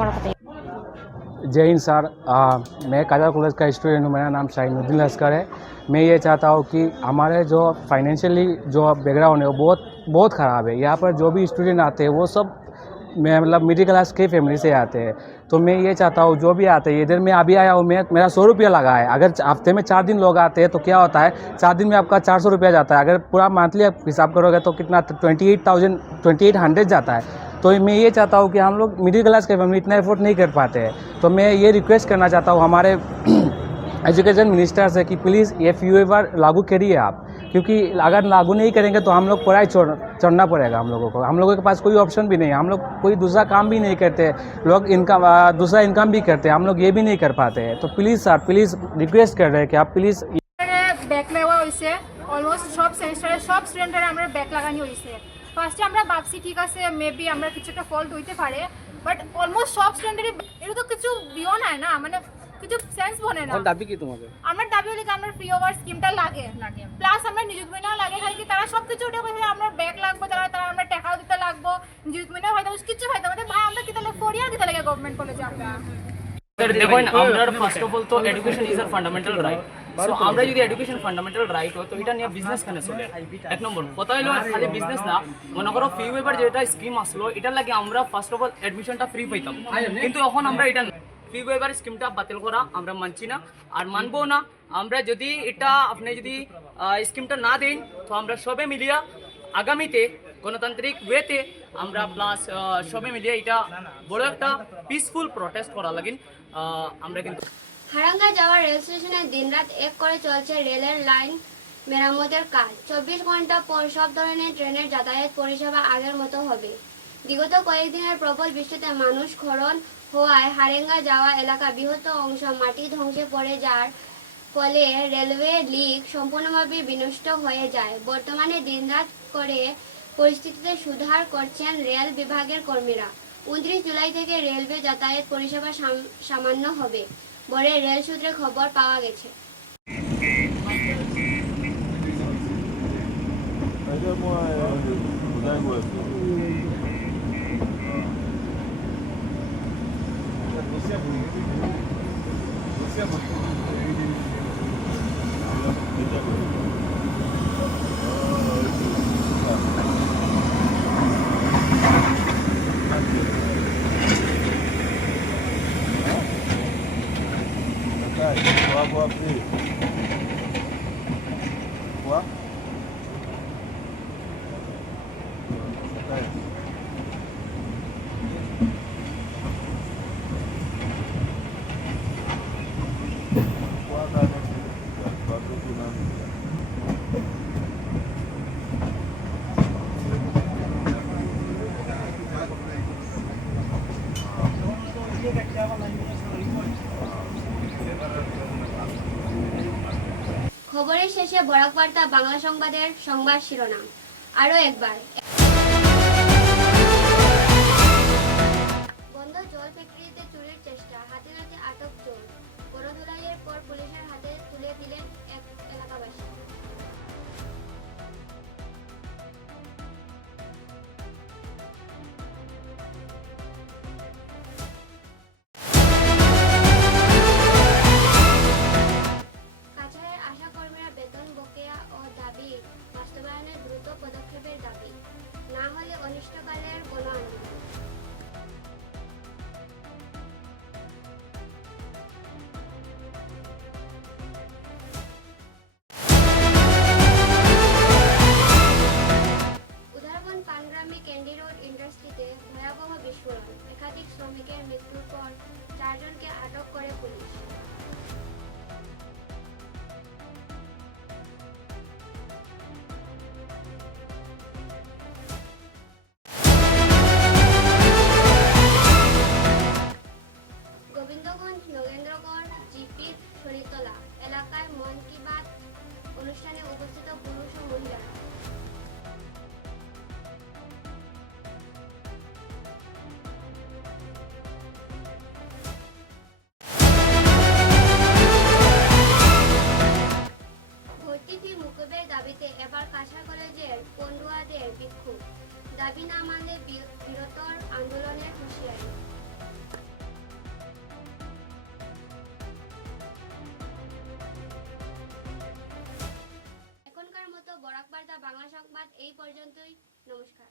हमारा बताइए। जय हिंद सर। मैं काजा कॉलेज का स्टूडेंट हूँ। मेरा नाम शाहीनुद्दीन लस्कर है। मैं ये चाहता हूँ कि हमारे जो फाइनेंशियली जो बैकग्राउंड है वो बहुत ख़राब है। यहाँ पर जो भी स्टूडेंट आते हैं वो सब मतलब मिडिल क्लास के फैमिली से आते हैं। तो मैं ये चाहता हूँ जो भी आते हैं, इधर मैं अभी आया हूँ, मेरा 100 रुपया लगा है। अगर हफ्ते में 4 दिन लोग आते हैं तो क्या होता है, 4 दिन में आपका 400 रुपया जाता है। अगर पूरा मंथली आप हिसाब करोगे तो कितना 2800 जाता है। तो मैं ये चाहता हूँ कि हम लोग मिडिल क्लास के फैमिली इतना एफोर्ड नहीं कर पाते हैं। तो मैं ये रिक्वेस्ट करना चाहता हूँ हमारे एजुकेशन मिनिस्टर से कि प्लीज़ ये फ्यू बार लागू करिए आप, क्योंकि अगर लागू नहीं करेंगे तो हम लोग पढ़ाई छोड़ना पड़ेगा हम लोगों को। हम लोगों के पास कोई ऑप्शन भी नहीं है। हम लोग कोई दूसरा काम भी नहीं करते। लोग इनकम दूसरा इनकम भी करते हैं, हम लोग ये भी नहीं कर पाते हैं। तो प्लीज़ सर, प्लीज़ रिक्वेस्ट कर रहे हैं कि आप प्लीज़ ব্যাক লাগা হয়েছে। অলমোস্ট সব সেমিস্টারে সব স্টুডেন্টের আমরা ব্যাক লাগানি হয়েছে। ফার্স্টে আমরা ভাবছি ঠিক আছে মেবি আমরা কিছু একটা ফল্ট হইতে পারে, বাট অলমোস্ট সব স্টুডেন্টেরই এটা তো কিছু বিও নাই না, মানে কিছু সেন্স বনে না। দাবি কি তোমাদের? আমার দাবি হলে কি আমরা ফ্রি ওভার স্কিমটা লাগে প্লাস আমরা নিযুক্ত মিনাও লাগে, খালি কি তারা সব কিছু উঠে বসে আমরা ব্যাক লাগবো, তারা আমরা টাকাও দিতে লাগবো, নিযুক্ত মিনাও হয়তো কিছু হয়তো আমাদের ভাই আমরা কি তাহলে ফোরিয়া দিতে লাগে গভর্নমেন্ট কলেজে আমরা। দেখুন আমরা ফার্স্ট অফ অল তো education is a fundamental right. So আমরা যদি এডুকেশন ফান্ডামেন্টাল রাইট হয় তো এটা নিয়ে বিজনেস কেন চলে? এক নম্বর কথা হলো খালি বিজনেস না, মনে করো ফি ওয়েভার যেটা স্কিম আসলো এটার লাগে আমরা ফার্স্ট অফ অল অ্যাডমিশনটা ফ্রি পাইতাম, কিন্তু এখন আমরা এটা ফি ওয়েভার স্কিমটা বাতিল করা আমরা মানছি না আর মানবো না। আমরা যদি এটা আপনি যদি স্কিমটা না দেন তো আমরা সবে মিলিয়া আগামীতে গণতান্ত্রিক ওয়েতে আমরা প্লাস সবে মিলিয়ে এটা বড় একটা পিসফুল প্রটেস্ট করা লাগিন আমরা। কিন্তু হারাঙ্গা যাওয়া রেল স্টেশনে দিনরাত এক করে চলছে রেলের লাইন মেরামতের কাজ। 24 ঘন্টা পর সব ধরনের ট্রেনের যাতায়াত পরিষেবা আগের মতো হবে। বিগত কয়েকদিনের প্রবল বৃষ্টিতে মানুষ খরণ হওয়ায় হারেঙ্গা যাওয়া এলাকা বৃহত্ত অংশ মাটি ধ্বংসে পড়ে যার ফলে রেলওয়ে লিঙ্ক সম্পূর্ণভাবে বিনষ্ট হয়ে যায়। বর্তমানে দিনরাত করে পরিস্থিতিতে সুধার করছেন রেল বিভাগের কর্মীরা। 29 জুলাই থেকে রেলওয়ে যাতায়াত পরিষেবা সামান্য হবে বলে রেল সূত্রে খবর পাওয়া গেছে। খবরের শেষে বরাক বার্তা বাংলা সংবাদের সংবাদ শিরোনাম আরো একবার। বন্ধ জল ফ্যাক্টরিতে চুরির চেষ্টা, হাতে নাতে আটক চোর। গণধোলাইয়ের পর পুলিশের হাতে তুলে দিলেন এক এলাকাবাসী। বাস্তবায়নে দ্রুত পদক্ষেপের দাবি, না হলে অনিষ্টকালের গণ আন্দোলন। উদাহরণ পানগ্রামে ক্যান্ডি রোড ইন্ডাস্ট্রিতে ভয়াবহ বিস্ফোরণ, একাধিক শ্রমিকের মৃত্যুর পর 4 জনকে আটক করে পুলিশ। জিপির শরীরতলা এলাকায় মন কি বাত অনুষ্ঠানে উপস্থিত পুরুষ ও মহিলারা। সংবাদ এই পর্যন্তই। নমস্কার।